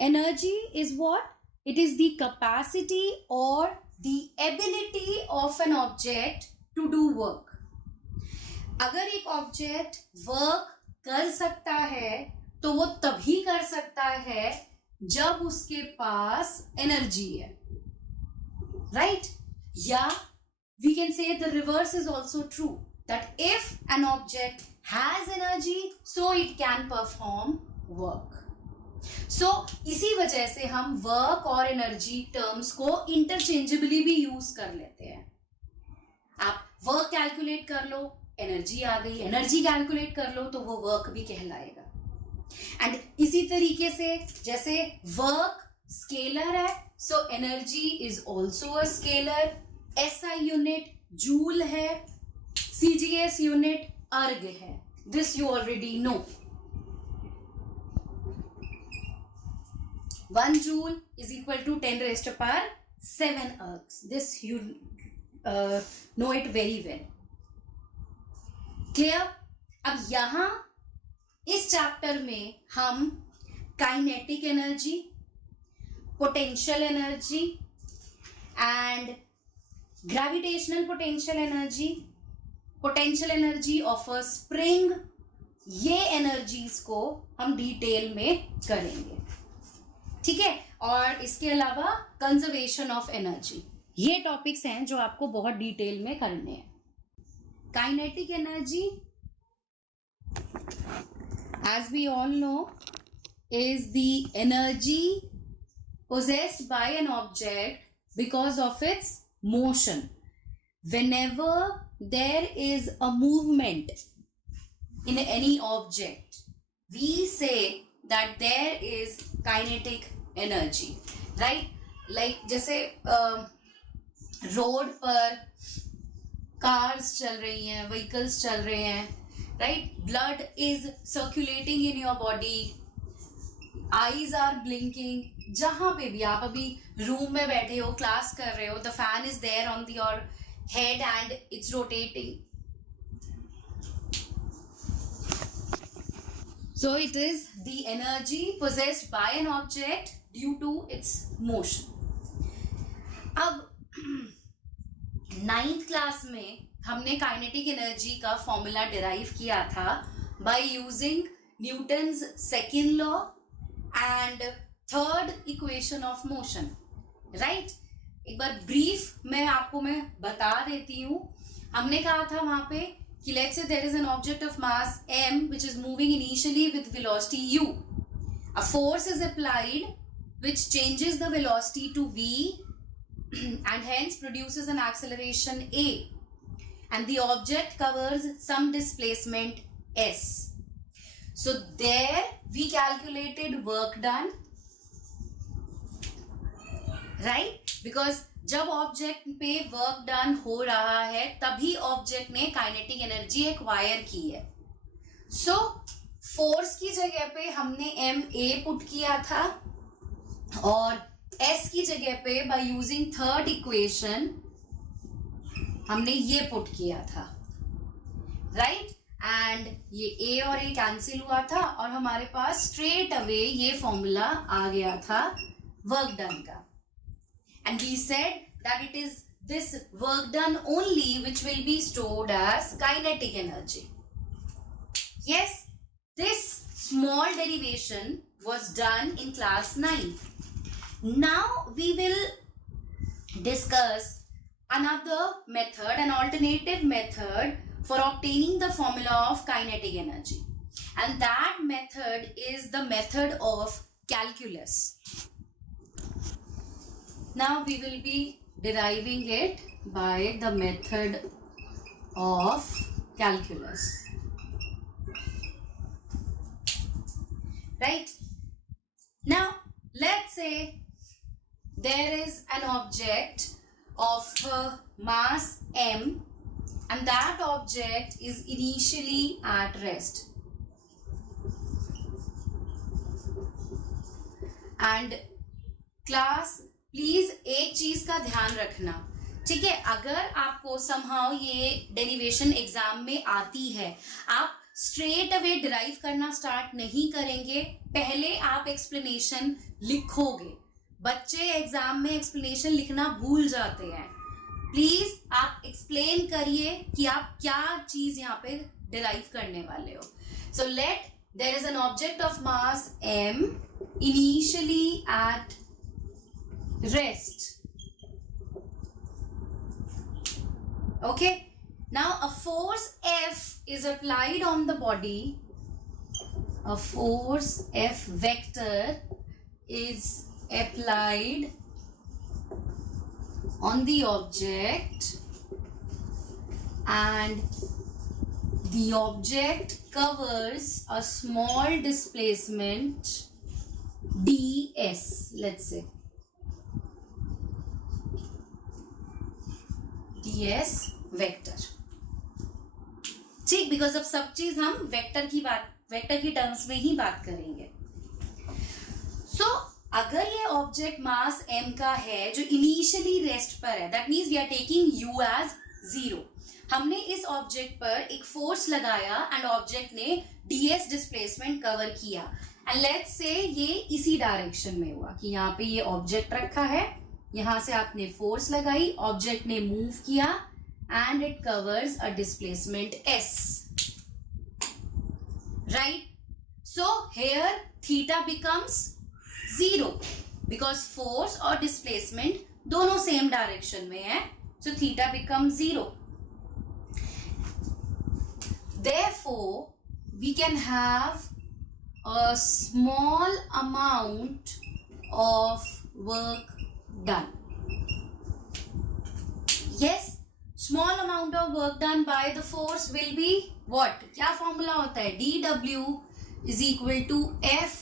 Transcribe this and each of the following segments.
Energy is what? It is the capacity or the ability of an object to do work. अगर एक object work कर सकता है तो वो तभी कर सकता है जब उसके पास एनर्जी है, राइट? या we can say the reverse is also true, that if an object has energy so it can perform work. So इसी वजह से हम वर्क और एनर्जी टर्म्स को इंटरचेंजेबली भी यूज कर लेते हैं. आप वर्क कैलकुलेट कर लो, एनर्जी आ गई, एनर्जी कैलकुलेट कर लो तो वो वर्क भी कहलाएगा. एंड इसी तरीके से जैसे वर्क स्केलर है, so energy is also a scalar. SI unit joule है, CGS यूनिट अर्ग है. This you already know. 1 joule is equal to 10 raised to power 7 ergs. This you know it very well. Clear? अब यहां इस chapter में हम kinetic energy, potential energy and gravitational potential energy, potential energy of a spring, ये energies को हम detail में करेंगे. ठीक है? और इसके अलावा कंजर्वेशन ऑफ एनर्जी, ये टॉपिक्स हैं जो आपको बहुत डिटेल में करने हैं. Kinetic energy, as we all know, is the energy possessed by an object because of its motion. Whenever there is a movement in any object, we say that there is kinetic energy, right? Like जैसे road पर cars चल रही हैं, vehicles चल रहे हैं, right? Blood is circulating in your body, eyes are blinking. जहां पे भी आप अभी रूम में बैठे हो, क्लास कर रहे हो, the fan is there on your head and it's rotating. So it is the energy possessed by an object due to its motion. अब 9th क्लास में हमने काइनेटिक एनर्जी का फॉर्मूला डिराइव किया था by using Newton's second law and third equation of motion, right? एक बार brief में आपको मैं बता देती हूँ. हमने कहा था वहां पे कि let's say there is an object of mass m which is moving initially with velocity u. A force is applied which changes the velocity to v and hence produces an acceleration a, and the object covers some displacement s. So there we calculated work done, right? Because जब object पे work done हो रहा है तभी object ने kinetic energy acquire की है. So force की जगह पे हमने ma पुट किया था और s की जगह पे बाय यूजिंग थर्ड इक्वेशन हमने ये पुट किया था, राइट? एंड ये a और a कैंसिल हुआ था और हमारे पास स्ट्रेट अवे ये फॉर्मूला आ गया था वर्क डन का. And we said that it is this work done only which will be stored as kinetic energy. Yes, this small derivation was done in class 9. Now we will discuss another method, an alternative method for obtaining the formula of kinetic energy. And that method is the method of calculus. Now we will be deriving it by the method of calculus, right? Now let's say there is an object of mass m and that object is initially at rest, and class please एक चीज का ध्यान रखना, ठीक है? अगर आपको somehow ये डेरिवेशन एग्जाम में आती है, आप स्ट्रेट अवे डिराइव करना स्टार्ट नहीं करेंगे, पहले आप एक्सप्लेनेशन लिखोगे। बच्चे एग्जाम में एक्सप्लेनेशन लिखना भूल जाते हैं। प्लीज आप एक्सप्लेन करिए कि आप क्या चीज यहाँ पे डिराइव करने वाले हो। So let there is an object of mass m initially at rest. Okay, now a force F is applied on the body. A force F vector is applied on the object and the object covers a small displacement ds, let's say ds vector. ठीक, because अब सब चीज हम vector की terms में ही बात करेंगे। सो अगर ये ऑब्जेक्ट मास m का है जो इनिशियली रेस्ट पर है, that means we are taking u as 0। हमने इस ऑब्जेक्ट पर एक फोर्स लगाया एंड ऑब्जेक्ट ने ds डिस्प्लेसमेंट कवर किया एंड लेट्स से ये इसी डायरेक्शन में हुआ कि यहाँ पे ये ऑब्जेक्ट रखा है, यहां से आपने फोर्स लगाई, ऑब्जेक्ट ने मूव किया and it covers a displacement s, right? So here theta becomes 0 because force और डिस्प्लेसमेंट दोनों सेम डायरेक्शन में है, so theta becomes 0। Therefore, we can have a small amount of work done. Yes, small amount of work done by the force will be what? क्या formula होता है? dW is equal to F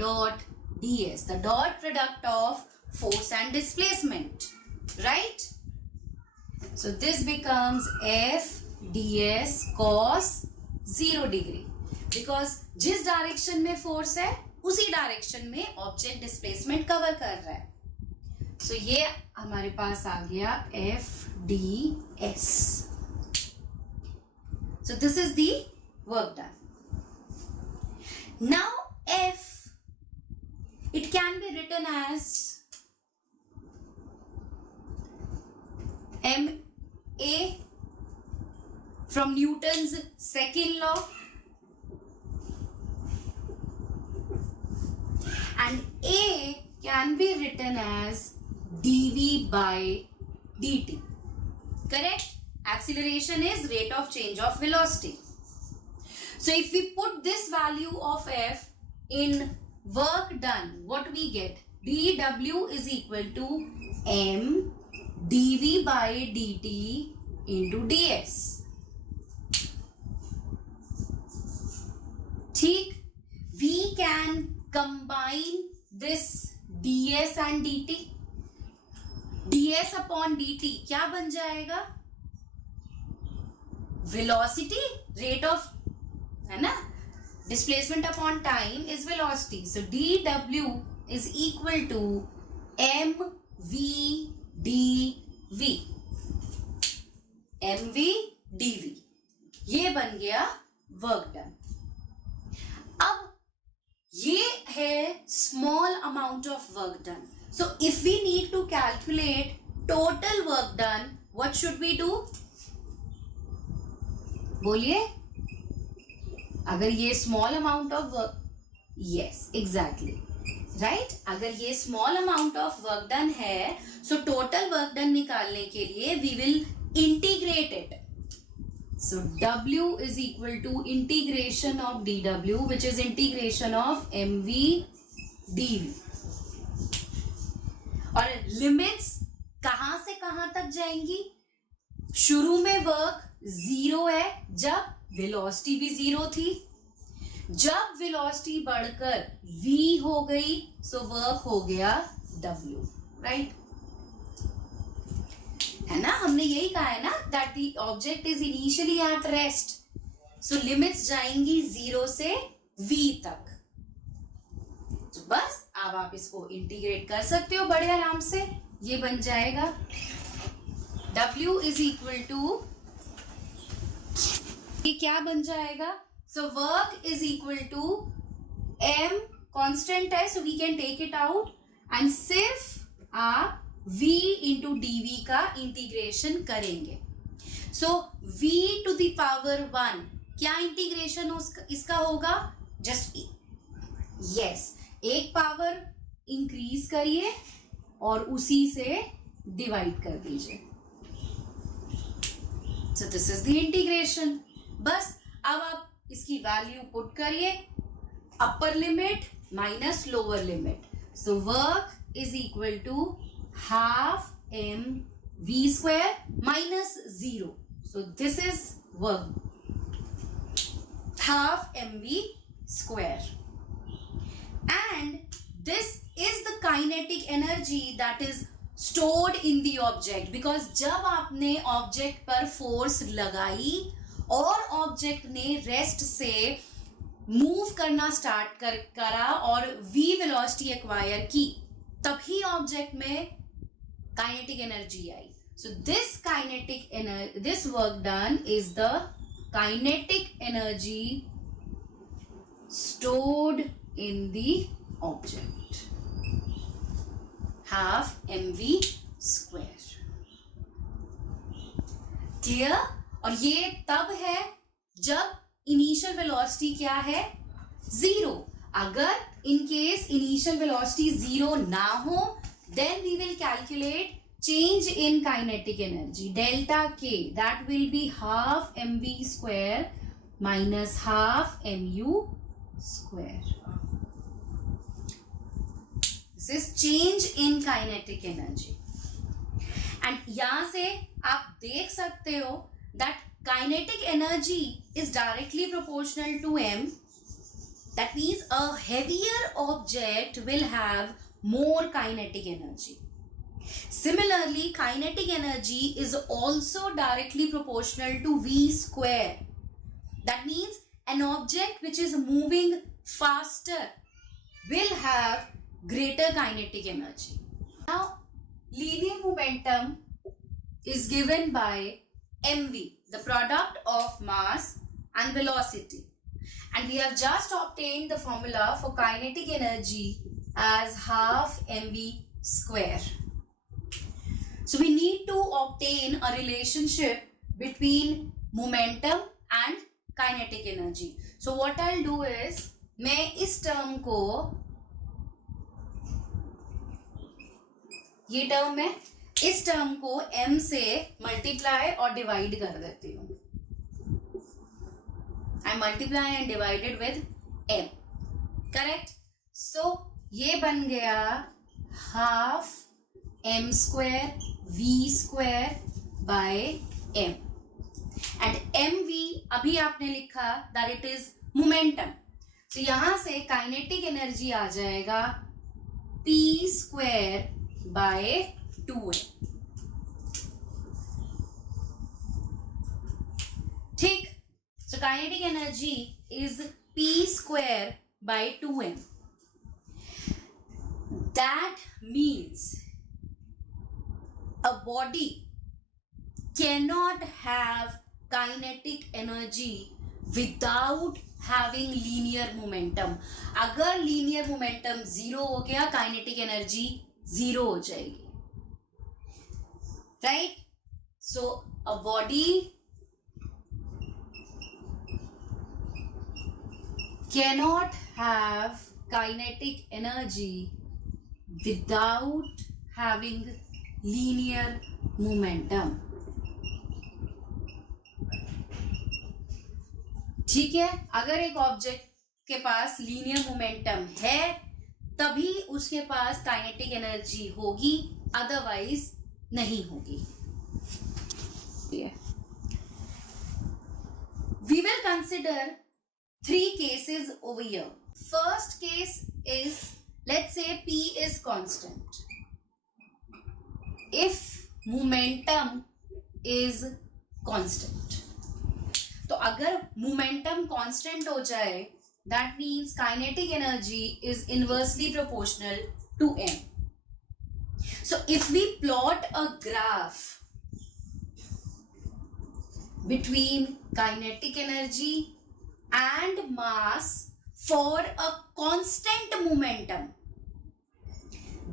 dot ds, the dot product of force and displacement, right? So this becomes F ds cos 0 degree, because जिस direction में force है उसी direction में object displacement cover कर रहा है। सो ये हमारे पास आ गया F ds. So this is the work done. Now F, it can be written as ma from Newton's second law, and A can be written as dv by dt. Correct? Acceleration is rate of change of velocity. So if we put this value of F in work done, what we get? dW is equal to m dv by dt into ds. ठीक, we can combine this ds and dt. ds upon dt क्या बन जाएगा? Velocity, rate of, है ना, displacement upon time is velocity. So dw is equal to mv dv. ये बन गया work done. अब ये है small amount of work done. So if we need to calculate total work done, what should we do? बोलिए. अगर ये small amount of work, yes exactly right, अगर ये small amount of work done है, so total work done निकालने के लिए we will integrate it. So W is equal to integration of dW, which is integration of mv dv. और limits कहां से कहां तक जाएंगी? शुरू में वर्क 0 है जब वेलोसिटी भी 0 थी. जब वेलोसिटी बढ़कर v हो गई, सो वर्क हो गया W, राइट? है ना, हमने यही कहा है ना, that the object is initially at rest. So limits जाएंगी 0 से v तक. तो बस अब आप इसको इंटीग्रेट कर सकते हो बड़े आराम से. ये बन जाएगा W इज इक्वल टू, ये क्या बन जाएगा? So work is equal to m constant है, so we can take it out and सिर्फ आप v into dv का इंटीग्रेशन करेंगे. So v to the power 1 क्या इंटीग्रेशन इसका होगा? जस्ट yes, एक पावर इंक्रीज करिए और उसी से डिवाइड कर दीजिए. So this is the integration. बस अब आप इसकी वैल्यू पुट करिए, upper limit minus lower limit. So work is equal to half M V square minus 0. So this is work, half M V square. And this is the kinetic energy that is stored in the object. Because जब आपने object पर force लगाई और object ने rest से move करना start करा और v वेलोसिटी एक्वायर की, तभी ऑब्जेक्ट में kinetic energy I. So this work done is the kinetic energy stored in the object, half mv square. Clear? और ये तब है जब इनिशियल वेलोसिटी क्या है? 0. अगर इन केस इनिशियल वेलोसिटी 0 ना हो, then we will calculate change in kinetic energy delta K, that will be half mv square minus half mu square. This is change in kinetic energy. And यहां से आप देख सकते हो that kinetic energy is directly proportional to m. That means a heavier object will have more kinetic energy. Similarly, kinetic energy is also directly proportional to v square. That means an object which is moving faster will have greater kinetic energy. Now, linear momentum is given by mv, the product of mass and velocity, and we have just obtained the formula for kinetic energy as half mv square. So we need to obtain a relationship between momentum and kinetic energy. So what I'll do is, मैं इस term को, ये term में इस term को m से multiply और divide कर देती हूं. I multiply and divided with m. Correct? So ये बन गया half m square v square by m. And mv अभी आपने लिखा दैट इट इज मोमेंटम. तो यहां से काइनेटिक एनर्जी आ जाएगा p स्क्वायर बाय 2m. ठीक? So kinetic energy is p square by 2m. That means a body cannot have kinetic energy without having linear momentum. अगर linear momentum 0 हो गया, kinetic energy 0 हो जाएगी. Right? So a body cannot have kinetic energy without having linear momentum. ठीक है? अगर एक object के पास लीनियर मोमेंटम है तभी उसके पास काइनेटिक एनर्जी होगी, अदरवाइज नहीं होगी. We will consider 3 cases over here. First case is, let's say P is constant. If momentum is constant, तो अगर momentum constant हो जाए, that means kinetic energy is inversely proportional to m. So if we plot a graph between kinetic energy and mass for a constant momentum,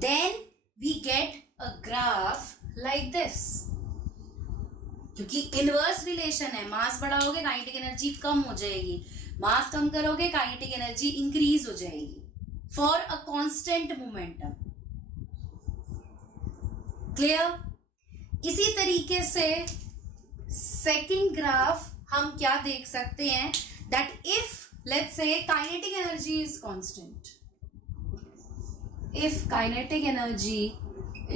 then we get a graph like this. क्योंकि inverse relation है, मास बढ़ाओगे kinetic energy कम हो जाएगी, मास कम करोगे kinetic energy increase हो जाएगी for a constant momentum. Clear? इसी तरीके से सेकंड ग्राफ हम क्या देख सकते हैं, that if let's say kinetic energy is constant, if kinetic energy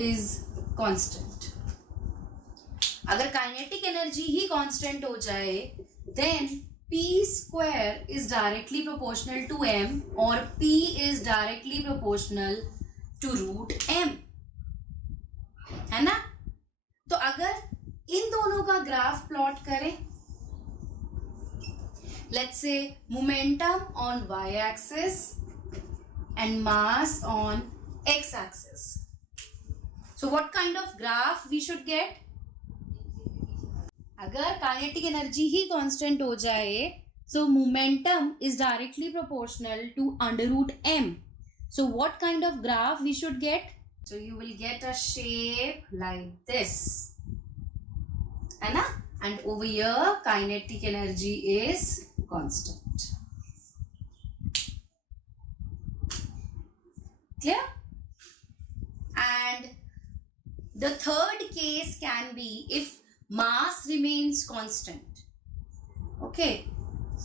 is constant, अगर काइनेटिक एनर्जी ही कांस्टेंट हो जाए then P square is directly proportional to m और P is directly proportional to root m, है ना? तो अगर इन दोनों का ग्राफ प्लॉट करें, let's say momentum on y axis and mass on x axis. So what kind of graph we should get? अगर kinetic energy ही कांस्टेंट हो जाए, so momentum is directly proportional to under root m. So what kind of graph we should get? So you will get a shape like this, है ना? And over here kinetic energy is constant. Clear? And the third case can be if mass remains constant. Okay,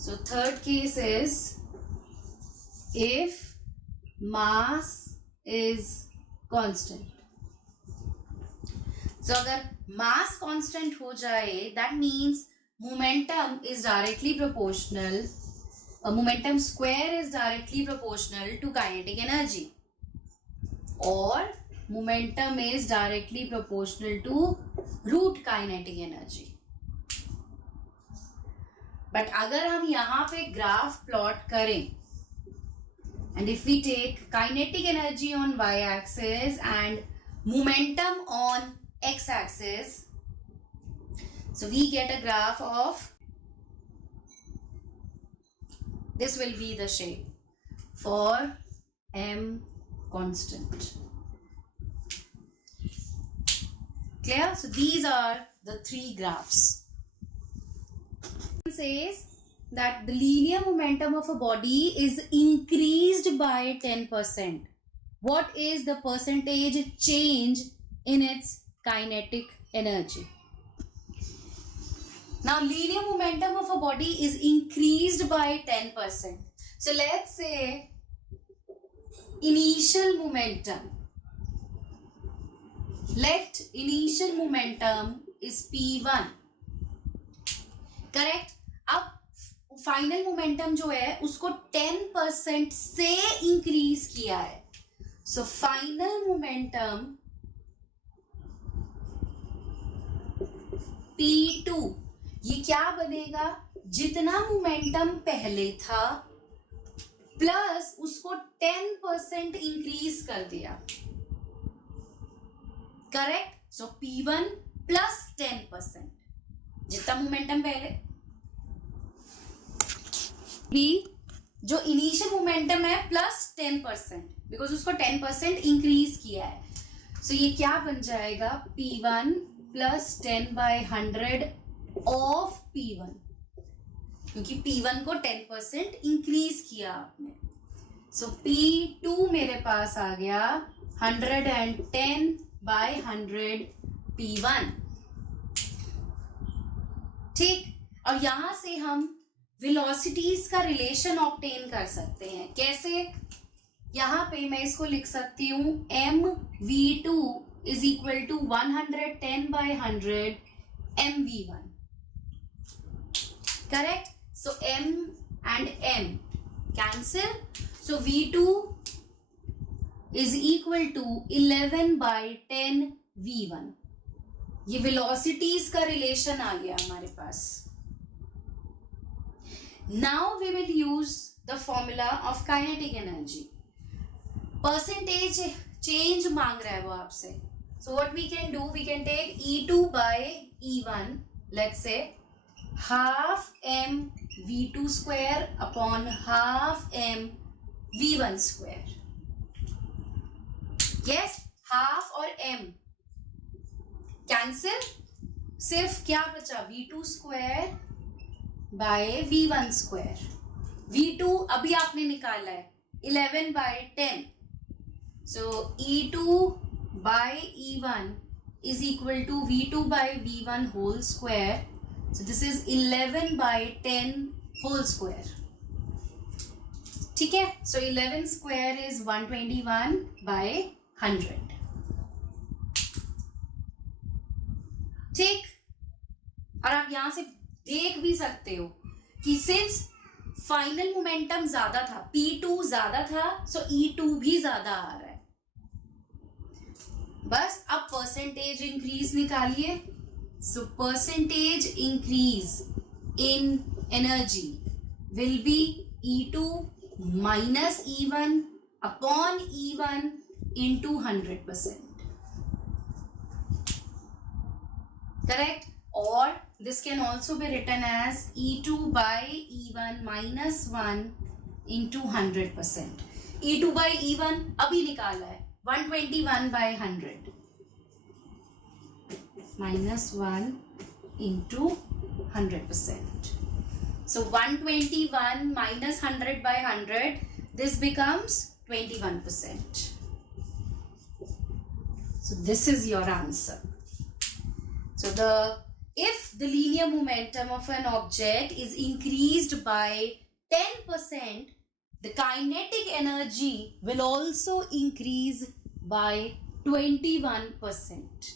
so third case is if mass is constant. So अगर mass constant हो जाए, that means momentum is directly proportional, momentum square is directly proportional to kinetic energy, or momentum is directly proportional to root kinetic energy. But अगर हम यहां पे graph plot करें and if we take kinetic energy on Y axis and momentum on X axis, so we get a graph of this will be the shape for m constant. Clear? So these are the three graphs. It says that the linear momentum of a body is increased by 10%. What is the percentage change in its kinetic energy? Now linear momentum of a body is increased by 10%. So let's say initial momentum, let initial momentum is P1, correct? अब final momentum जो है उसको 10% से increase किया है, so final momentum P2, ये क्या बनेगा, जितना मोमेंटम पहले था प्लस उसको 10% इंक्रीज कर दिया, करेक्ट? सो P1 प्लस 10%, जितना मोमेंटम पहले भी, जो इनिशियल मोमेंटम है प्लस 10%, बिकॉज उसको 10% इंक्रीज किया है. सो ये क्या बन जाएगा, P1 प्लस 10/100 ऑफ P1, क्योंकि P1 को 10% इंक्रीज किया आपने. सो P2 मेरे पास आ गया 110/100 P1. ठीक, और यहां से हम वेलोसिटीज का रिलेशन ऑब्टेन कर सकते हैं. कैसे? यहां पे मैं इसको लिख सकती हूं mv2 is equal to 110/100 mv1, correct? So m and m cancel, so v2 is equal to 11/10 v1. ये वेलोसिटीज का रिलेशन आ गया हमारे पास. Now we will use the formula of kinetic energy. Percentage change मांग रहा है वो आपसे, so what we can do, we can take E2/E1, let's say half m v2 square upon half m v1 square. Yes, half और m cancel, सिर्फ क्या बचा, v2 square by v1 square. v2 अभी आपने निकाला है 11 by 10. So e2 by e1 is equal to v2 by v1 whole square. So this is 11 by 10 whole square. ठीक है. So 11 square is 121 by 100. ठीक. और आप यहां से देख भी सकते हो कि सिंस फाइनल मोमेंटम ज्यादा था, P2 ज्यादा था, सो E2 भी ज्यादा आ रहा है. बस अब परसेंटेज इंक्रीज निकालिए. So percentage increase in energy will be E2 minus E1 upon E1 into 100%. Correct? Or this can also be written as E2 by E1 minus 1 into 100%. E2 by E1 अभी निकाला है 121 by 100 minus 1 into 100%. So 121 minus 100 by 100, this becomes 21%. So this is your answer. So if the linear momentum of an object is increased by 10%, the kinetic energy will also increase by 21%.